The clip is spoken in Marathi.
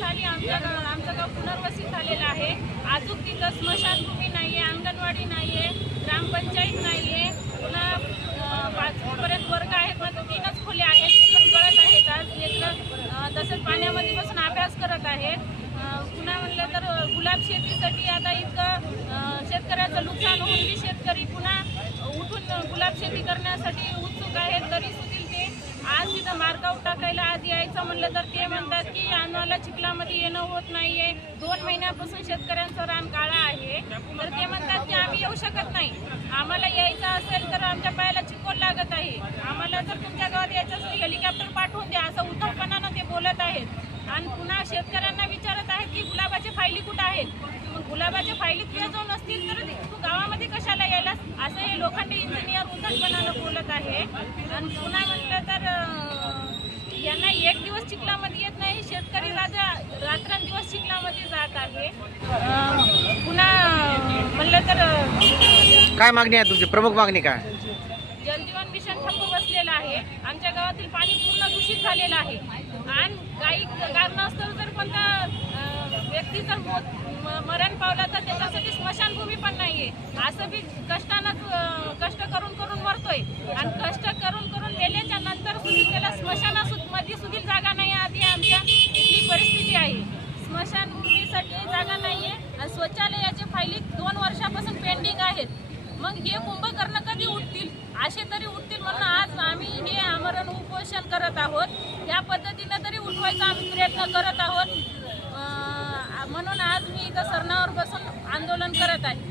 आमच्या गाव आमचं गाव पुनर्वसित झालेलं आहे. अजून तिथं स्मशानभूमी नाही आहे अंगणवाडी नाही आहे ग्रामपंचायत नाही आहे पुन्हा पाचपर्यंत वर्ग आहेत मात्र तीनच खोल्या आहेत ते पण करत आहेत आज. लेकरं तसंच पाण्यामध्ये बसून अभ्यास करत आहेत. पुन्हा म्हणलं तर गुलाब शेतीसाठी आता इतकं शेतकऱ्याचं नुकसान होऊन बी शेतकरी पुन्हा उठून गुलाब शेती करण्यासाठी उत्सुक आहेत. तरी सुद्धा ते टाकायला आज यायचं म्हणलं तर ते म्हणतात की आम्हाला चिखलामध्ये येणं होत नाहीये. दोन महिन्यापासून शेतकऱ्यांचा रान काळा आहे. तर ते म्हणतात की आम्ही येऊ शकत नाही. आम्हाला यायचं असेल तर आमच्या पायाला चिकोल लागत आहे. आम्हाला जर तुमच्या गावात यायचं असेल हेलिकॉप्टर पाठवून द्या असं उद्धवपणानं ते बोलत आहेत. आणि पुन्हा शेतकऱ्यांना विचारत आहेत की गुलाबाची फायली कुठं आहेत? मग गुलाबाच्या फायली तुझ्या जाऊन असतील तर तू गावामध्ये कशाला यायला असं हे लोखंडी इंजिनियर उद्धटपणानं बोलत आहे. आणि पुन्हा म्हणलं तर एक दिवस चिखलामध्ये येत नाही शेतकरी राजा रात्रंदिवस चिखलामध्ये जात आहे. अं, पुन्हा म्हणलं तर काय मागणी आहे तुमची? प्रमुख मागणी काय? जलजीवन मिशन ठप्प बसलेलं आहे. आमच्या गावातील पाणी पूर्ण दूषित झालेलं आहे. आणि काही कारणास्तव जर कोणता अं, व्यक्ती जर मोत म- मरण पावला तर त्याच्यासाठी स्मशानभूमी पण नाहीये. असं बी कष्टानं कष्ट करून करून मरतोय. आणि मुलीसाठी जागा नाही आणि शौचालयाचे फायली दोन वर्षापासून पेंडिंग आहेत. मग हे कुंभकर्ण कधी उठतील? असे तरी उठतील म्हणून आज आम्ही हे आमरण उपोषण करत आहोत. त्या पद्धतीनं तरी उठवायचा आम्ही प्रयत्न करत आहोत. म्हणून आज मी इथं सरणावर बसून आंदोलन करत आहे.